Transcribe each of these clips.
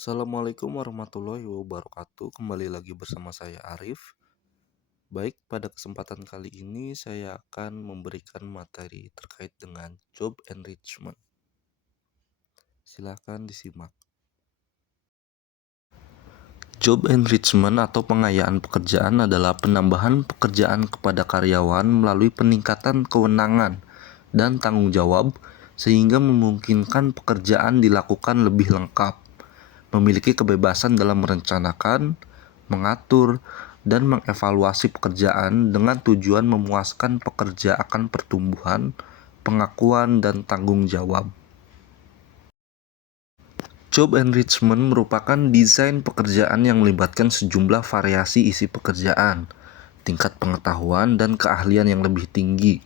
Assalamualaikum warahmatullahi wabarakatuh. Kembali lagi bersama saya Arif. Baik, pada kesempatan kali ini saya akan memberikan materi terkait dengan job enrichment. Silahkan disimak. Job enrichment atau pengayaan pekerjaan adalah penambahan pekerjaan kepada karyawan melalui peningkatan kewenangan dan tanggung jawab sehingga memungkinkan pekerjaan dilakukan lebih lengkap, memiliki kebebasan dalam merencanakan, mengatur, dan mengevaluasi pekerjaan dengan tujuan memuaskan pekerja akan pertumbuhan, pengakuan, dan tanggung jawab. Job enrichment merupakan desain pekerjaan yang melibatkan sejumlah variasi isi pekerjaan, tingkat pengetahuan dan keahlian yang lebih tinggi,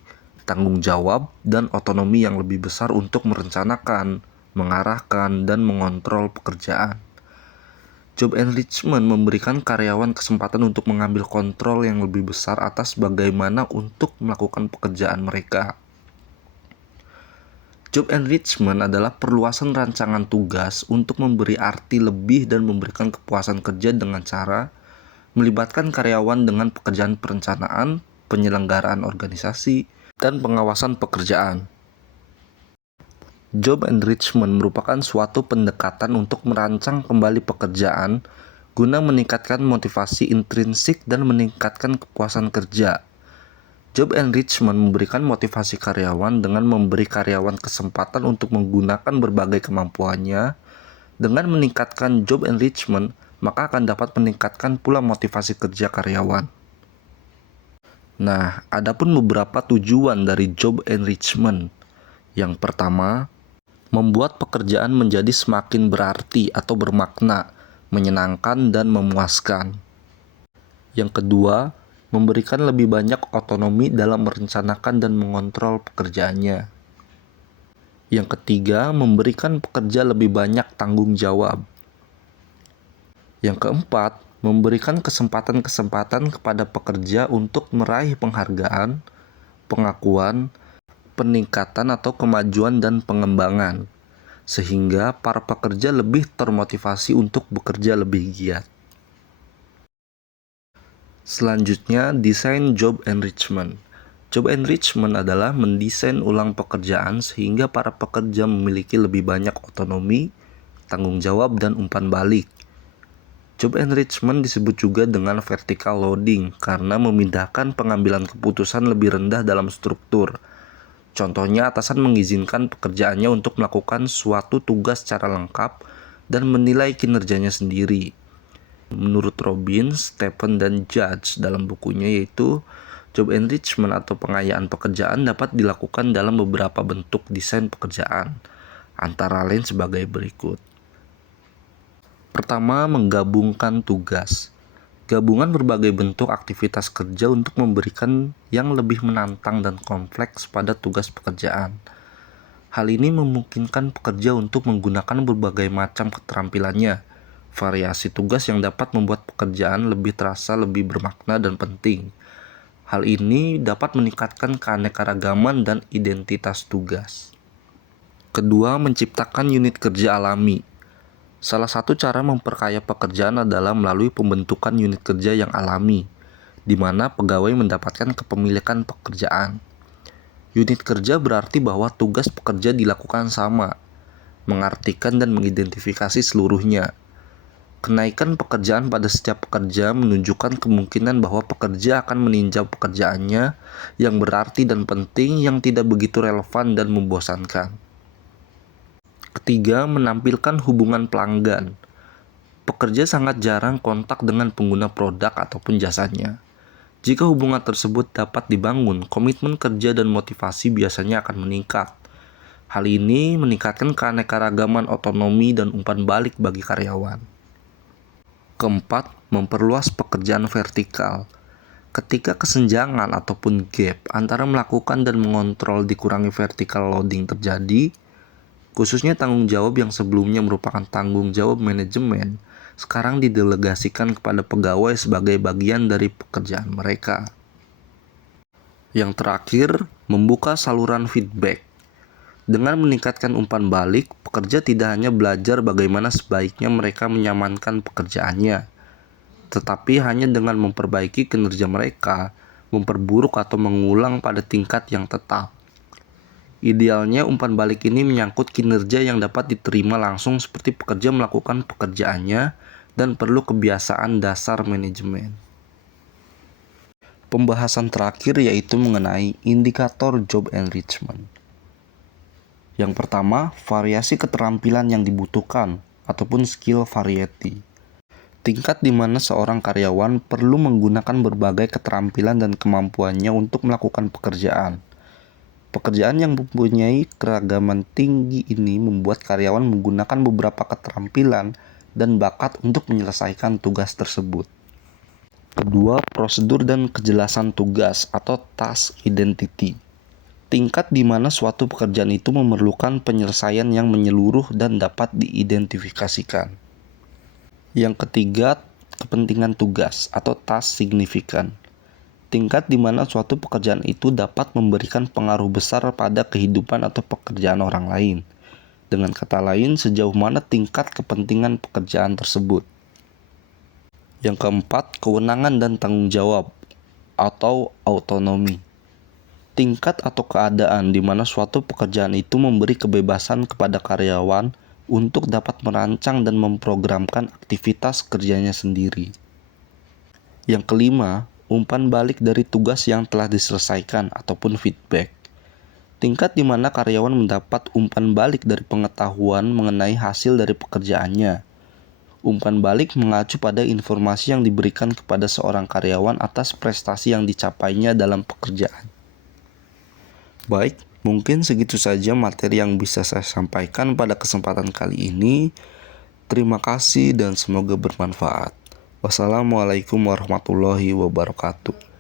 tanggung jawab, dan otonomi yang lebih besar untuk merencanakan, mengarahkan, dan mengontrol pekerjaan. Job enrichment memberikan karyawan kesempatan untuk mengambil kontrol yang lebih besar atas bagaimana untuk melakukan pekerjaan mereka. Job enrichment adalah perluasan rancangan tugas untuk memberi arti lebih dan memberikan kepuasan kerja dengan cara melibatkan karyawan dengan pekerjaan perencanaan, penyelenggaraan organisasi, dan pengawasan pekerjaan. Job enrichment merupakan suatu pendekatan untuk merancang kembali pekerjaan guna meningkatkan motivasi intrinsik dan meningkatkan kepuasan kerja. Job enrichment memberikan motivasi karyawan dengan memberi karyawan kesempatan untuk menggunakan berbagai kemampuannya. Dengan meningkatkan job enrichment, maka akan dapat meningkatkan pula motivasi kerja karyawan. Nah, adapun beberapa tujuan dari job enrichment. Yang pertama, membuat pekerjaan menjadi semakin berarti atau bermakna, menyenangkan dan memuaskan. Yang kedua, memberikan lebih banyak otonomi dalam merencanakan dan mengontrol pekerjaannya. Yang ketiga, memberikan pekerja lebih banyak tanggung jawab. Yang keempat, memberikan kesempatan-kesempatan kepada pekerja untuk meraih penghargaan, pengakuan, peningkatan atau kemajuan dan pengembangan, sehingga para pekerja lebih termotivasi untuk bekerja lebih giat. Selanjutnya, desain job enrichment. Job enrichment adalah mendesain ulang pekerjaan sehingga para pekerja memiliki lebih banyak otonomi, tanggung jawab, dan umpan balik. Job enrichment disebut juga dengan vertical loading karena memindahkan pengambilan keputusan lebih rendah dalam struktur. Contohnya, atasan mengizinkan pekerjaannya untuk melakukan suatu tugas secara lengkap dan menilai kinerjanya sendiri. Menurut Robbins, Stephen, dan Judge dalam bukunya, yaitu job enrichment atau pengayaan pekerjaan dapat dilakukan dalam beberapa bentuk desain pekerjaan, antara lain sebagai berikut. Pertama, menggabungkan tugas. Gabungan berbagai bentuk aktivitas kerja untuk memberikan yang lebih menantang dan kompleks pada tugas pekerjaan. Hal ini memungkinkan pekerja untuk menggunakan berbagai macam keterampilannya, variasi tugas yang dapat membuat pekerjaan lebih terasa lebih bermakna dan penting. Hal ini dapat meningkatkan keanekaragaman dan identitas tugas. Kedua, menciptakan unit kerja alami. Salah satu cara memperkaya pekerjaan adalah melalui pembentukan unit kerja yang alami, di mana pegawai mendapatkan kepemilikan pekerjaan. Unit kerja berarti bahwa tugas pekerja dilakukan sama, mengartikan dan mengidentifikasi seluruhnya. Kenaikan pekerjaan pada setiap pekerja menunjukkan kemungkinan bahwa pekerja akan meninjau pekerjaannya yang berarti dan penting yang tidak begitu relevan dan membosankan. Ketiga, menampilkan hubungan pelanggan. Pekerja sangat jarang kontak dengan pengguna produk ataupun jasanya. Jika hubungan tersebut dapat dibangun, komitmen kerja dan motivasi biasanya akan meningkat. Hal ini meningkatkan keanekaragaman otonomi dan umpan balik bagi karyawan. Keempat, memperluas pekerjaan vertikal. Ketika kesenjangan ataupun gap antara melakukan dan mengontrol dikurangi vertical loading terjadi, khususnya tanggung jawab yang sebelumnya merupakan tanggung jawab manajemen, sekarang didelegasikan kepada pegawai sebagai bagian dari pekerjaan mereka. Yang terakhir, membuka saluran feedback. Dengan meningkatkan umpan balik, pekerja tidak hanya belajar bagaimana sebaiknya mereka menyamankan pekerjaannya, tetapi hanya dengan memperbaiki kinerja mereka, memperburuk atau mengulang pada tingkat yang tetap. Idealnya umpan balik ini menyangkut kinerja yang dapat diterima langsung seperti pekerja melakukan pekerjaannya dan perlu kebiasaan dasar manajemen. Pembahasan terakhir yaitu mengenai indikator job enrichment. Yang pertama, variasi keterampilan yang dibutuhkan ataupun skill variety. Tingkat di mana seorang karyawan perlu menggunakan berbagai keterampilan dan kemampuannya untuk melakukan pekerjaan. Pekerjaan yang mempunyai keragaman tinggi ini membuat karyawan menggunakan beberapa keterampilan dan bakat untuk menyelesaikan tugas tersebut. Kedua, prosedur dan kejelasan tugas atau task identity. Tingkat di mana suatu pekerjaan itu memerlukan penyelesaian yang menyeluruh dan dapat diidentifikasikan. Yang ketiga, kepentingan tugas atau task signifikan. Tingkat di mana suatu pekerjaan itu dapat memberikan pengaruh besar pada kehidupan atau pekerjaan orang lain. Dengan kata lain, sejauh mana tingkat kepentingan pekerjaan tersebut. Yang keempat, kewenangan dan tanggung jawab atau autonomi. Tingkat atau keadaan di mana suatu pekerjaan itu memberi kebebasan kepada karyawan untuk dapat merancang dan memprogramkan aktivitas kerjanya sendiri. Yang kelima, umpan balik dari tugas yang telah diselesaikan ataupun feedback. Tingkat di mana karyawan mendapat umpan balik dari pengetahuan mengenai hasil dari pekerjaannya. Umpan balik mengacu pada informasi yang diberikan kepada seorang karyawan atas prestasi yang dicapainya dalam pekerjaan. Baik, mungkin segitu saja materi yang bisa saya sampaikan pada kesempatan kali ini. Terima kasih dan semoga bermanfaat. Wassalamualaikum warahmatullahi wabarakatuh.